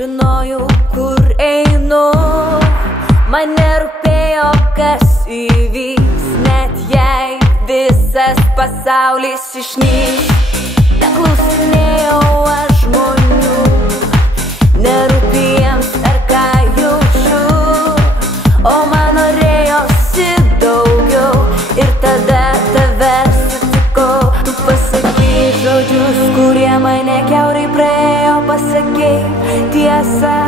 žinojau, kur einu. Man nerūpėjo, kas įvyks, net jei visas pasaulis išnyks. Neklausinėjau aš žmonių, nerūpi jiems ar ką jaučiu, o man norėjosi daugiau ir tada tave sutikau. Tu pasakei žodžius, kurie mane kiaurai praėjo, pasakei tiesą,